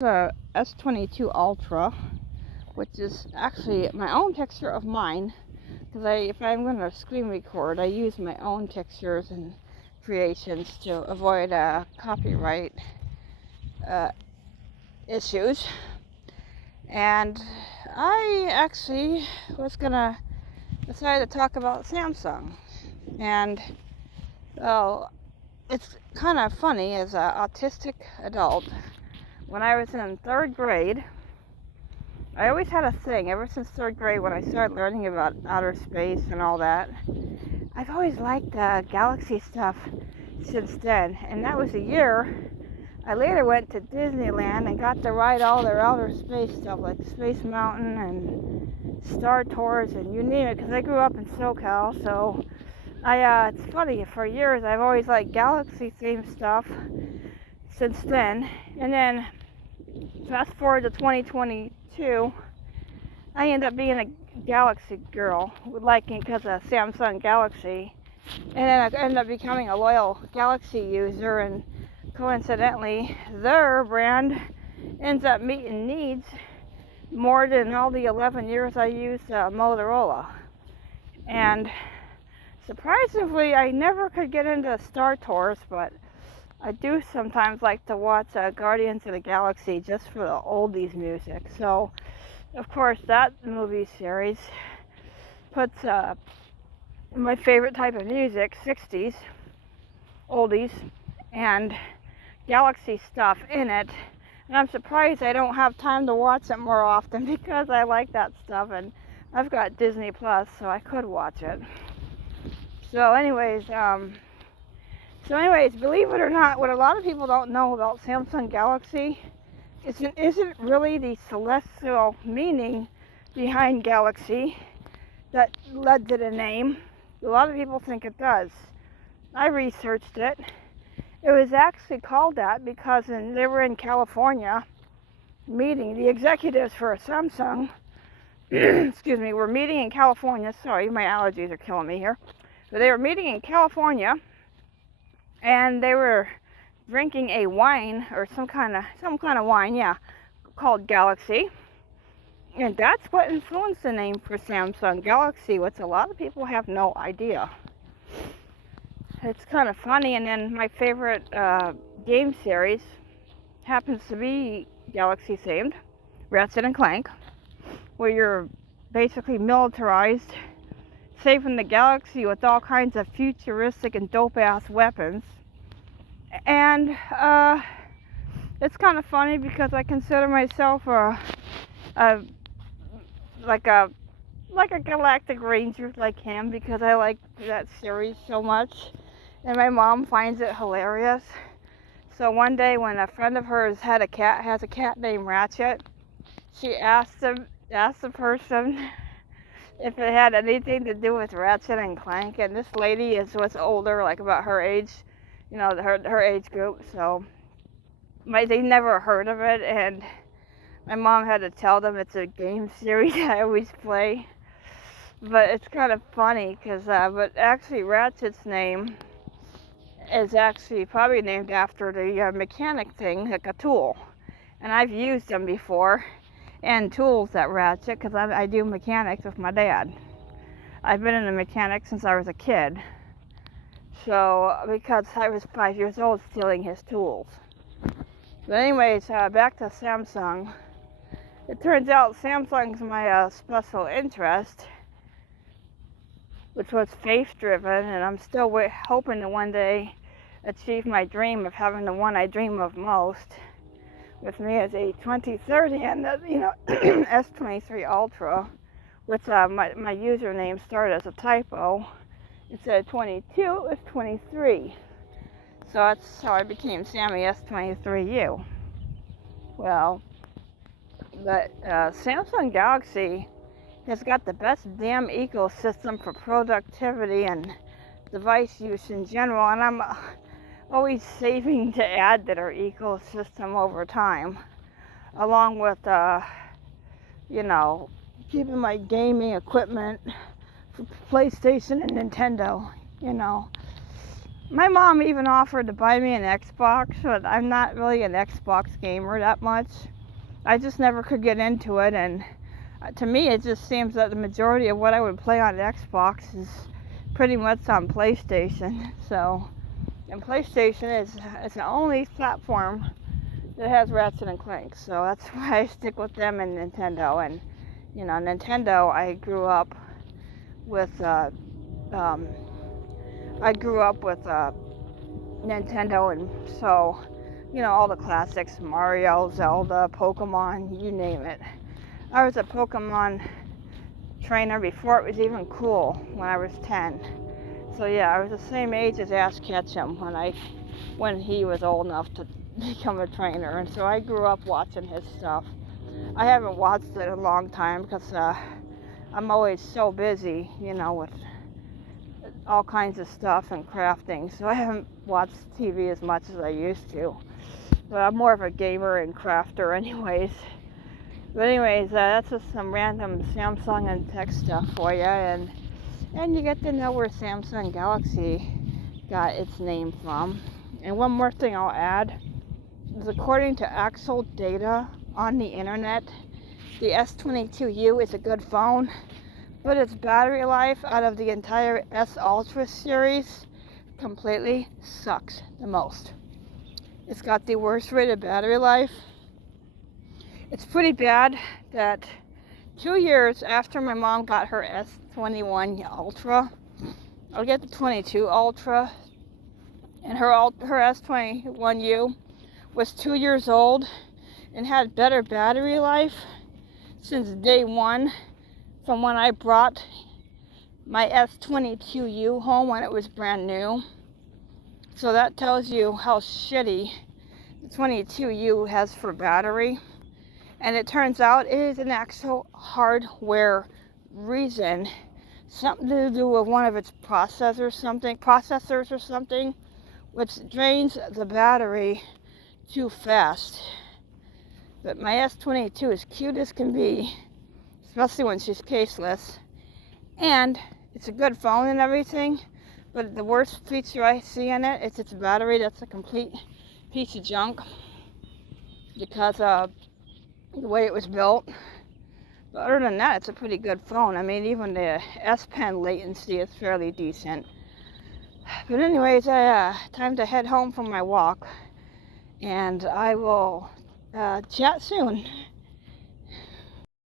The S22 Ultra, which is actually my own picture of mine, because if I'm going to screen record, I use my own pictures and creations to avoid copyright issues. And I actually was going to decide to talk about Samsung. And well, it's kind of funny as an autistic adult. When I was in third grade, I always had a thing ever since third grade when I started learning about outer space and all that. I've always liked galaxy stuff since then, and that was a year I later went to Disneyland and got to ride all their outer space stuff like Space Mountain and Star Tours and you name it, because I grew up in SoCal. So it's funny, for years I've always liked galaxy themed stuff since then. And then fast forward to 2022, I ended up being a Galaxy girl, liking because of Samsung Galaxy, and then I ended up becoming a loyal Galaxy user, and coincidentally, their brand ends up meeting needs more than all the 11 years I used Motorola. And surprisingly, I never could get into Star Tours, but I do sometimes like to watch Guardians of the Galaxy just for the oldies music. So, of course, that movie series puts my favorite type of music, 60s, oldies, and Galaxy stuff in it. And I'm surprised I don't have time to watch it more often because I like that stuff. And I've got Disney Plus, so I could watch it. So anyways, believe it or not, what a lot of people don't know about Samsung Galaxy isn't really the celestial meaning behind Galaxy that led to the name. A lot of people think it does. I researched it. It was actually called that because they were in California meeting. The executives for Samsung, excuse me, were meeting in California. Sorry, my allergies are killing me here. But they were meeting in California, and they were drinking a wine or some kind of wine, yeah, called Galaxy. And that's what influenced the name for Samsung Galaxy, which a lot of people have no idea. It's kind of funny. And then my favorite game series happens to be Galaxy themed, Ratchet and Clank, where you're basically militarized, saving the galaxy with all kinds of futuristic and dope-ass weapons. And it's kind of funny because I consider myself like a galactic ranger like him, because I like that series so much, and my mom finds it hilarious. So one day when a friend of hers has a cat named Ratchet, she asked the person if it had anything to do with Ratchet and Clank, and this lady was older, like about her age, her age group. So they never heard of it, and my mom had to tell them it's a game series I always play. But it's kind of funny because, but actually Ratchet's name is actually probably named after the mechanic thing, like a tool. And I've used them before, and tools at Ratchet, because I do mechanics with my dad. I've been in a mechanic since I was a kid. So, because I was 5 years old stealing his tools. But anyways, back to Samsung. It turns out Samsung's my special interest, which was faith-driven, and I'm still hoping to one day achieve my dream of having the one I dream of most with me as a 2030 and S23 Ultra, which my username started as a typo. Instead of 22, it was 23. So that's how I became Sammy S23U. Well, but Samsung Galaxy has got the best damn ecosystem for productivity and device use in general, and I'm always saving to add to their ecosystem over time, along with keeping my gaming equipment for PlayStation and Nintendo. My mom even offered to buy me an Xbox, but I'm not really an Xbox gamer that much. I just never could get into it, and to me it just seems that the majority of what I would play on Xbox is pretty much on PlayStation. So, and PlayStation is the only platform that has Ratchet and Clank, so that's why I stick with them and Nintendo. And Nintendo, I grew up with Nintendo, and so all the classics: Mario, Zelda, Pokemon, you name it. I was a Pokemon trainer before it was even cool when I was 10. So yeah, I was the same age as Ash Ketchum when he was old enough to become a trainer, and so I grew up watching his stuff. I haven't watched it in a long time because I'm always so busy, with all kinds of stuff and crafting, so I haven't watched TV as much as I used to. But I'm more of a gamer and crafter anyways. But anyways, that's just some random Samsung and tech stuff for you, and you get to know where Samsung Galaxy got its name from. And one more thing I'll add is, according to actual data on the internet, the S22U is a good phone, but its battery life out of the entire S Ultra series completely sucks the most. It's got the worst rated battery life. It's pretty bad that 2 years after my mom got her S21 Ultra, I'll get the 22 Ultra, and her S21U was 2 years old and had better battery life since day one from when I brought my S22U home when it was brand new. So that tells you how shitty the 22U has for battery. And it turns out it is an actual hardware reason, something to do with one of its processors or something, which drains the battery too fast. But my S22 is cute as can be, especially when she's caseless, and it's a good phone and everything, but the worst feature I see in it is its battery. That's a complete piece of junk because of the way it was built. But other than that, it's a pretty good phone. I mean, even the S Pen latency is fairly decent. But anyways, time to head home from my walk, and I will chat soon.